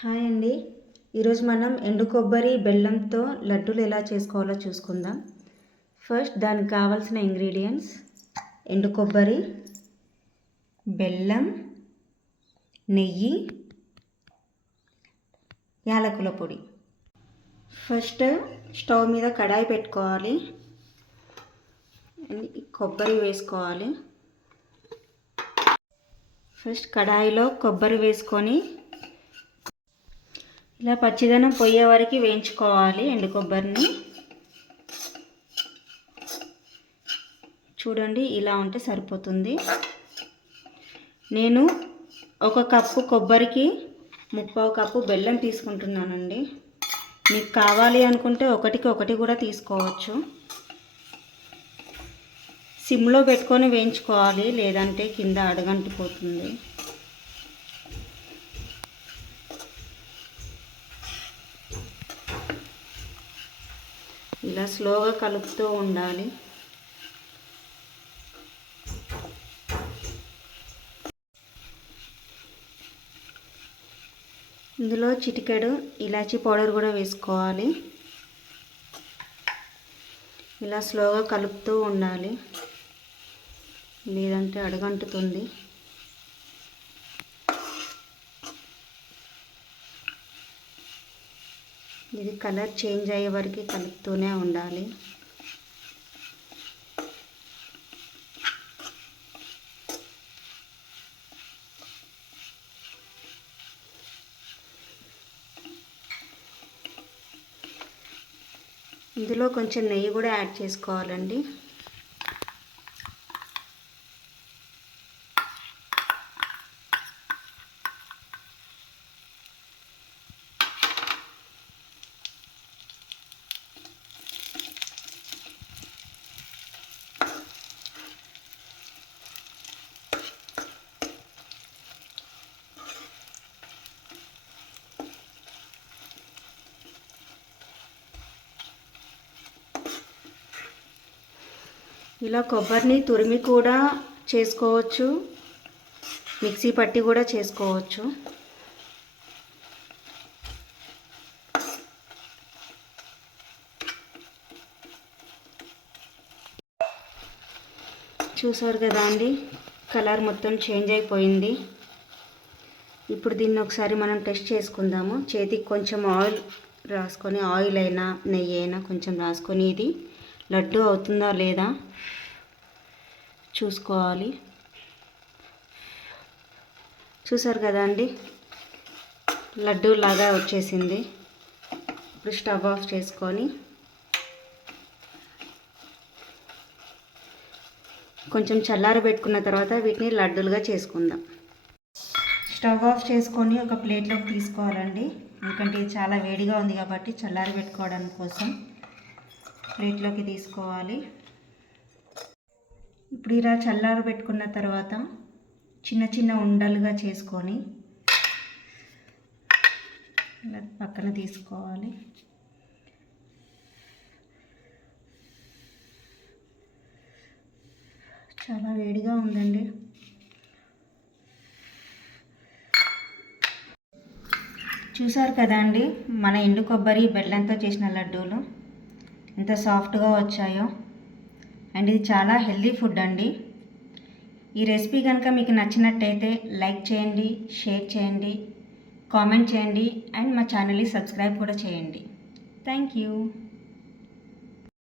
Hi అండి. ఈరోజు మనం ఎండు కొబ్బరి బెల్లంతో లడ్డూలు ఎలా చేసుకోవాలో చూసుకుందాం. ఫస్ట్ దానికి కావాల్సిన ఇంగ్రీడియంట్స్: ఎండు కొబ్బరి, బెల్లం, నెయ్యి, యాలకుల పొడి. ఫస్ట్ స్టవ్ మీద కడాయి పెట్టుకోవాలి. కొబ్బరి వేసుకోవాలి. ఫస్ట్ కడాయిలో కొబ్బరి వేసుకొని ఇలా పచ్చిదనం పోయే వరకు వేయించుకోవాలి. ఎండు కొబ్బరిని చూడండి, ఇలా ఉంటే సరిపోతుంది. నేను 1 కప్పు కొబ్బరికి 3/4 కప్పు బెల్లం తీసుకుంటున్నానండి. మీకు కావాలి అనుకుంటే 1కి 1 కూడా తీసుకోవచ్చు. సిమ్లో పెట్టుకొని వేయించుకోవాలి, లేదంటే కింద అడుగంటిపోతుంది. ఇలా స్లోగా కలుపుతూ ఉండాలి. ఇందులో చిటికెడు ఇలాచీ పౌడర్ కూడా వేసుకోవాలి. ఇలా స్లోగా కలుపుతూ ఉండాలి, లేదంటే అడుగంటుతుంది. ఇది కలర్ చేంజ్ అయ్యే వరకు కలుపుతూనే ఉండాలి. ఇందులో కొంచెం నెయ్యి కూడా యాడ్ చేసుకోవాలండి. ఇలా కొబ్బరిని తురిమి కూడా చేసుకోవచ్చు, మిక్సీ పట్టి కూడా చేసుకోవచ్చు. చూసారు కదా అండి, కలర్ మొత్తం చేంజ్ అయిపోయింది. ఇప్పుడు దీన్ని ఒకసారి మనం టెస్ట్ చేసుకుందాము. చేతికి కొంచెం ఆయిల్ రాసుకొని, ఆయిల్ అయినా నెయ్యి అయినా కొంచెం రాసుకొని ఇది లడ్డు అవుతుందా లేదా చూసుకోవాలి. చూసారు కదా అండి, లడ్డు లాగా వచ్చేసింది. ఇప్పుడు స్టవ్ ఆఫ్ చేసుకొని కొంచెం చల్లారి పెట్టుకున్న తర్వాత వీటిని లడ్డూలుగా చేసుకుందాం. స్టవ్ ఆఫ్ చేసుకొని ఒక ప్లేట్లోకి తీసుకోవాలండి. ఎందుకంటే ఇది చాలా వేడిగా ఉంది కాబట్టి చల్లారి పెట్టుకోవడం కోసం ప్లేట్లోకి తీసుకోవాలి. ఇప్పుడు ఇలా చల్లారి పెట్టుకున్న తర్వాత చిన్న చిన్న ఉండలుగా చేసుకొని ఇలా పక్కన తీసుకోవాలి. చాలా వేడిగా ఉందండి. చూసారు కదా అండి, మన ఎండు కొబ్బరి బెల్లంతో చేసిన లడ్డూలు ఎంత సాఫ్ట్గా వచ్చాయో. అండ్ ఇది చాలా హెల్దీ ఫుడ్ అండి. ఈ రెసిపీ కనుక మీకు నచ్చినట్టయితే లైక్ చేయండి, షేర్ చేయండి, కామెంట్ చేయండి, అండ్ మా ఛానల్ని సబ్స్క్రైబ్ కూడా చేయండి. Thank you.